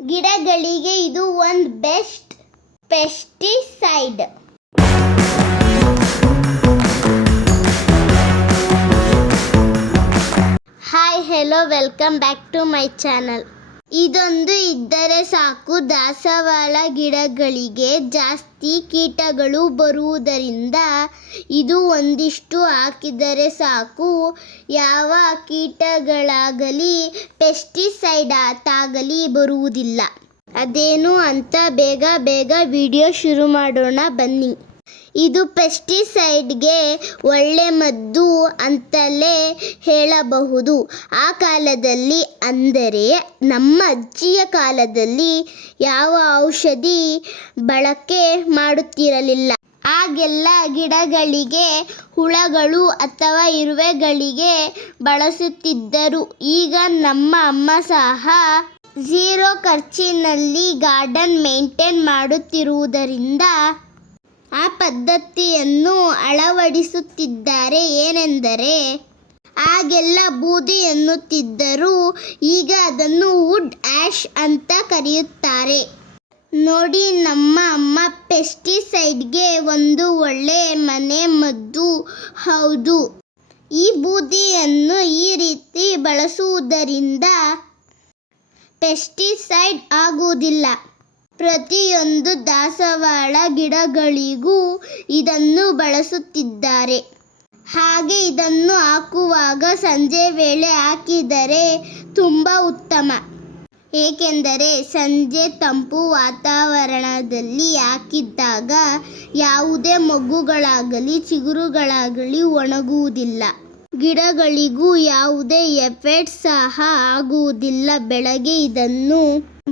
ಗಿಡಗಳಿಗೆ ಇದು ಒಂದು best pesticide. Hi hello welcome back to my channel. ಇದೊಂದು ಇದ್ದರೆ ಸಾಕು, ದಾಸವಾಳ ಗಿಡಗಳಿಗೆ ಜಾಸ್ತಿ ಕೀಟಗಳು ಬರುವುದರಿಂದ ಇದು ಒಂದಿಷ್ಟು ಹಾಕಿದರೆ ಸಾಕು, ಯಾವ ಕೀಟಗಳಾಗಲಿ ಪೆಸ್ಟಿಸೈಡ್ ಆಗಲಿ ಬರುವುದಿಲ್ಲ. ಅದೇನು ಅಂತ ಬೇಗ ವಿಡಿಯೋ ಶುರು ಮಾಡೋಣ ಬನ್ನಿ. ಇದು ಪೆಸ್ಟಿಸೈಡ್ಗೆ ಒಳ್ಳೆ ಮದ್ದು ಅಂತಲೇ ಹೇಳಬಹುದು. ಆ ಕಾಲದಲ್ಲಿ ಅಂದರೆ ನಮ್ಮ ಅಜ್ಜಿಯ ಕಾಲದಲ್ಲಿ ಯಾವ ಔಷಧಿ ಬಳಕೆ ಮಾಡುತ್ತಿರಲಿಲ್ಲ. ಆಗೆಲ್ಲ ಗಿಡಗಳಿಗೆ ಹುಳಗಳು ಅಥವಾ ಇರುವೆಗಳಿಗೆ ಬಳಸುತ್ತಿದ್ದರು. ಈಗ ನಮ್ಮ ಅಮ್ಮ ಸಹ ಝೀರೋ ಖರ್ಚಿನಲ್ಲಿ ಗಾರ್ಡನ್ ಮೇಂಟೈನ್ ಮಾಡುತ್ತಿರುವುದರಿಂದ ಆ ಪದ್ಧತಿಯನ್ನು ಅಳವಡಿಸುತ್ತಿದ್ದಾರೆ. ಏನೆಂದರೆ ಆಗೆಲ್ಲ ಬೂದಿ ಎನ್ನುತ್ತಿದ್ದರು, ಈಗ ಅದನ್ನು ವುಡ್ ಆ್ಯಶ್ ಅಂತ ಕರೆಯುತ್ತಾರೆ. ನೋಡಿ, ನಮ್ಮ ಅಮ್ಮ ಪೆಸ್ಟಿಸೈಡ್ಗೆ ಒಂದು ಒಳ್ಳೆ ಮನೆ ಮದ್ದು. ಹೌದು, ಈ ಬೂದಿಯನ್ನು ಈ ರೀತಿ ಬಳಸುವುದರಿಂದ ಪೆಸ್ಟಿಸೈಡ್ ಆಗುವುದಿಲ್ಲ. ಪ್ರತಿಯೊಂದು ದಾಸವಾಳ ಗಿಡಗಳಿಗೂ ಇದನ್ನು ಬಳಸುತ್ತಿದ್ದಾರೆ. ಹಾಗೆ ಇದನ್ನು ಹಾಕುವಾಗ ಸಂಜೆ ವೇಳೆ ಹಾಕಿದರೆ ತುಂಬ ಉತ್ತಮ. ಏಕೆಂದರೆ ಸಂಜೆ ತಂಪು ವಾತಾವರಣದಲ್ಲಿ ಹಾಕಿದಾಗ ಯಾವುದೇ ಮೊಗ್ಗುಗಳಾಗಲಿ ಚಿಗುರುಗಳಾಗಲಿ ಒಣಗುವುದಿಲ್ಲ. ಗಿಡಗಳಿಗೂ ಯಾವುದೇ ಎಫೆಕ್ಟ್ ಸಹ ಆಗುವುದಿಲ್ಲ. ಬೆಳಗ್ಗೆ ಇದನ್ನು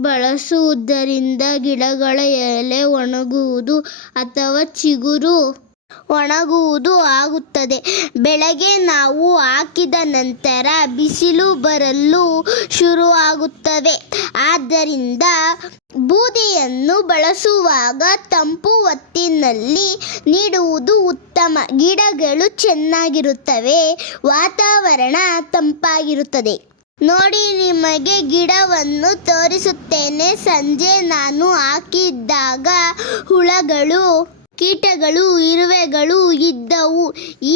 ಬಳಸುವುದರಿಂದ ಗಿಡಗಳ ಎಲೆ ಒಣಗುವುದು ಅಥವಾ ಚಿಗುರು ಒಣಗುವುದು ಆಗುತ್ತದೆ. ಬೆಳಗ್ಗೆ ನಾವು ಹಾಕಿದ ನಂತರ ಬಿಸಿಲು ಬರಲು ಶುರುವಾಗುತ್ತವೆ. ಆದ್ದರಿಂದ ಬೂದಿಯನ್ನು ಬಳಸುವಾಗ ತಂಪು ಹೊತ್ತಿನಲ್ಲಿ ನೀಡುವುದು ಉತ್ತಮ. ಗಿಡಗಳು ಚೆನ್ನಾಗಿರುತ್ತವೆ, ವಾತಾವರಣ ತಂಪಾಗಿರುತ್ತದೆ. ನೋಡಿ, ನಿಮಗೆ ಗಿಡವನ್ನು ತೋರಿಸುತ್ತೇನೆ. ಸಂಜೆ ನಾನು ಹಾಕಿದ್ದಾಗ ಹುಳಗಳು, ಕೀಟಗಳು, ಇರುವೆಗಳು ಇದ್ದವು.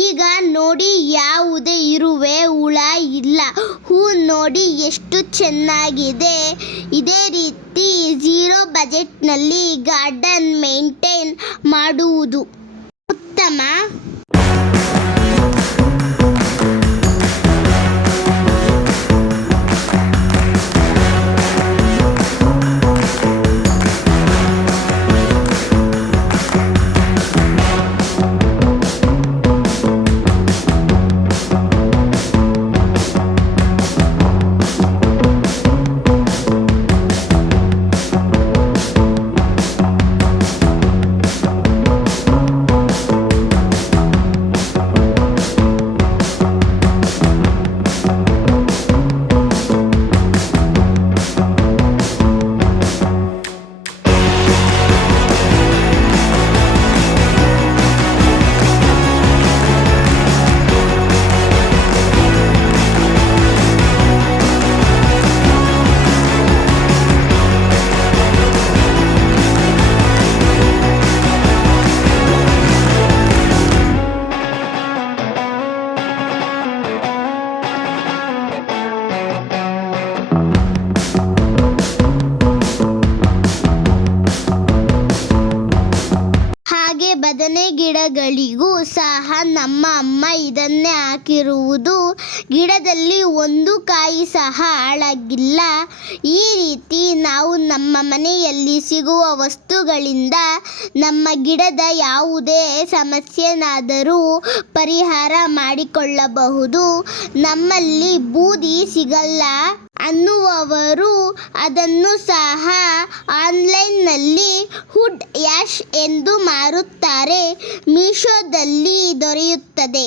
ಈಗ ನೋಡಿ, ಯಾವುದೇ ಇರುವೆ ಹುಳ ಇಲ್ಲ. ಹೂ ನೋಡಿ ಎಷ್ಟು ಚೆನ್ನಾಗಿದೆ. ಇದೇ ರೀತಿ ಝೀರೋ ಬಜೆಟ್ನಲ್ಲಿ ಗಾರ್ಡನ್ ಮೇಂಟೈನ್ ಮಾಡುವುದು ಉತ್ತಮ. ಬದನೆ ಗಿಡಗಳಿಗೂ ಸಹ ನಮ್ಮ ಅಮ್ಮ ಇದನ್ನೇ ಹಾಕಿರುವುದು. ಗಿಡದಲ್ಲಿ ಒಂದು ಕಾಯಿ ಸಹ ಹಾಳಾಗಿಲ್ಲ. ಈ ರೀತಿ ನಾವು ನಮ್ಮ ಮನೆಯಲ್ಲಿ ಸಿಗುವ ವಸ್ತುಗಳಿಂದ ನಮ್ಮ ಗಿಡದ ಯಾವುದೇ ಸಮಸ್ಯೆನಾದರೂ ಪರಿಹಾರ ಮಾಡಿಕೊಳ್ಳಬಹುದು. ನಮ್ಮಲ್ಲಿ ಬೂದಿ ಸಿಗಲ್ಲ ಅನ್ನುವವರು ಅದನ್ನು ಸಹ ಆನ್ಲೈನ್ನಲ್ಲಿ ವುಡ್ ಆ್ಯಶ್ ಎಂದು ಮಾರುತ್ತಾರೆ. ಮೀಶೋದಲ್ಲಿ ದೊರೆಯುತ್ತದೆ.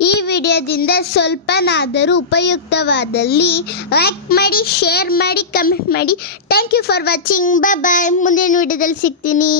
ಈ ವಿಡಿಯೋದಿಂದ ಸ್ವಲ್ಪನಾದರೂ ಉಪಯುಕ್ತವಾದಲ್ಲಿ ಲೈಕ್ ಮಾಡಿ, ಶೇರ್ ಮಾಡಿ, ಕಮೆಂಟ್ ಮಾಡಿ. Thank you for watching. Bye. ಮುಂದಿನ ವಿಡಿಯೋದಲ್ಲಿ ಸಿಗ್ತೀನಿ.